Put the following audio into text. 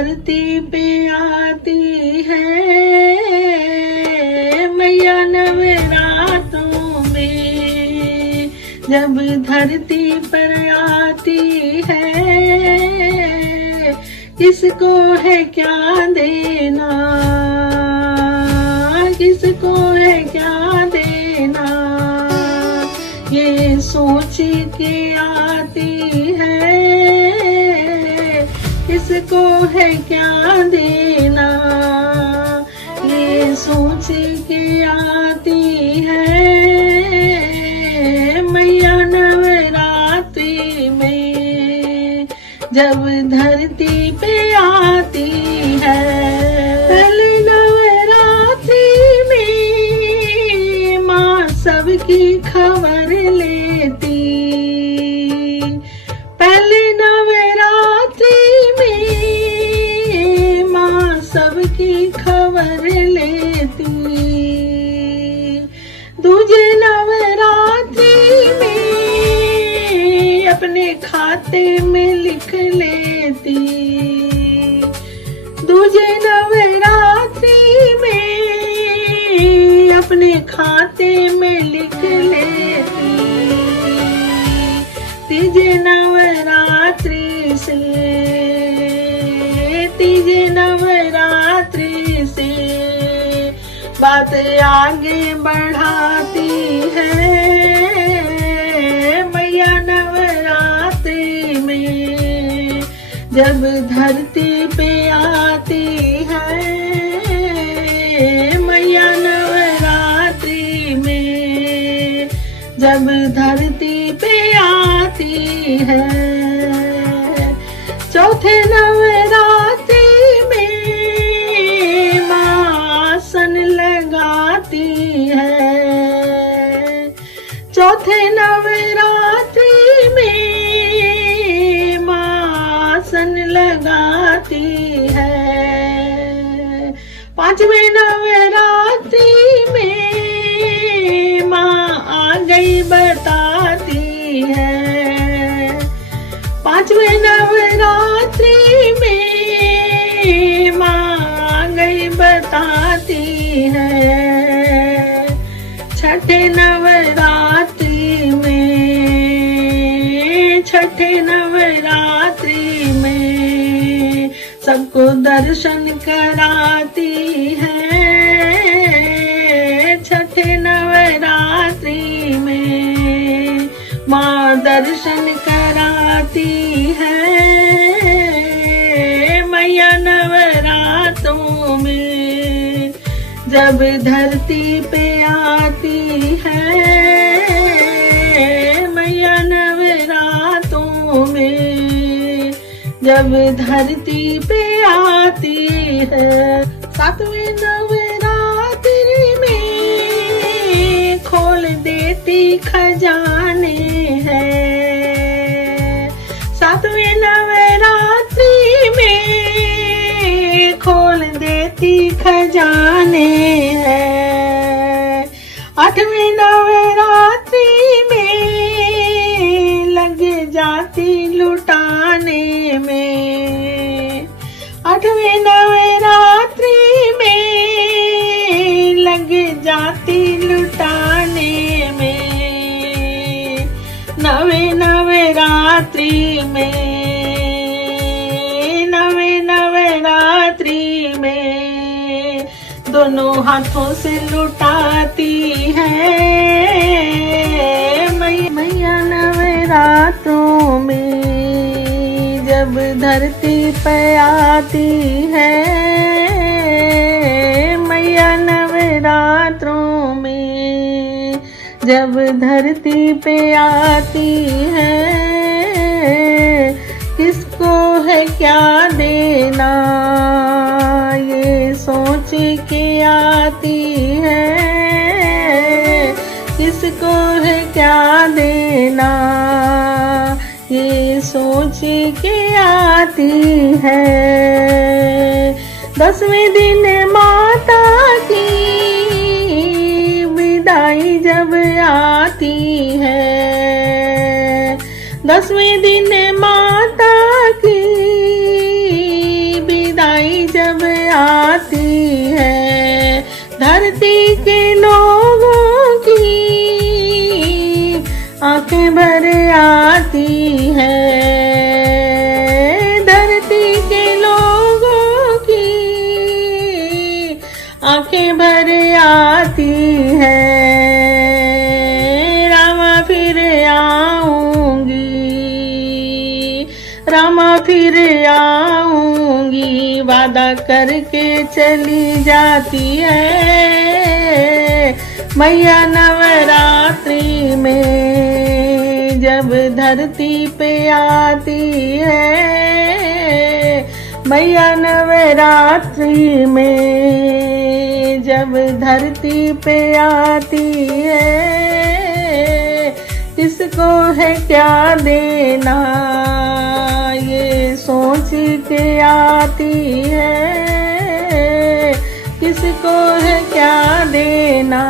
धरती पे आती है मैया नवरात्रों में, जब धरती पर आती है किसको है क्या देना, किसको है क्या देना, ये सोच के आती है किसको है क्या देना, ये सोच के आती है मैया नवरात्रि में, जब धरती पे आती है। पहले नवरात्रि में माँ सबकी खबर लेती, पहले नवरात्रि में माँ सबकी खबर लेती, दूजे नवरात्रि में अपने खाते में लिख लेती, दूजे नवरात्रि में अपने खाते में लिख लेती, तीजे नवरात्रि से, तीजे नवरात्रि से बात आगे बढ़ाती है मैया नवरात्रि में, जब धरती पे आती है मैया नवरात्रि में, जब धरती पे आती है। चौथे नवरात्रि में माँ आसन लगाती है, चौथे नवरात्रि में माँ आसन लगाती है। पांचवें नवरात्रि में माँ आ गई बताती है, पांचवें नवरात्रि में माँ आ गई बताती है। छठे नवरात्रि में, छठे नवरात्रि में सबको दर्शन कराती है, छठे नवरात्रि में माँ दर्शन कराती है मैया नवरात्रों में, जब धरती पे आती है मैया नवरात्रों में, जब धरती पे आती है। सातवें नवरात्रि में खोल देती खजाने हैं, सातवें नवरात्रि में खोल देती खजाने हैं। आठवें नवरात्रि में लग जाती लुटाने में, आठवें नवरात्रि में लग जाती लुटाने में। नवे नवरात्रि में, नवे नवरात्रि में दोनों हाथों से लुटाती है मैया नवरात्रों में, जब धरती पे आती है मैया नवरात्रों में, जब धरती पे आती है किसको है क्या देना, ये सोच के आती है किसको है क्या देना, ये सोच के आती है। 10वें दिन माता की विदाई जब आती है, 10वें दिन माता की धरती के लोगों की आंखें भर आती है, धरती के लोगों की आंखें भर आती है। रामा फिर आऊंगी, रामा फिर आऊंगी, वादा करके चली जाती है मैया नवरात्रि में जब धरती पे आती है। मैया नवरात्रि में जब धरती पे आती है, किसको है क्या देना ये सोच के आती है, किसको है क्या देना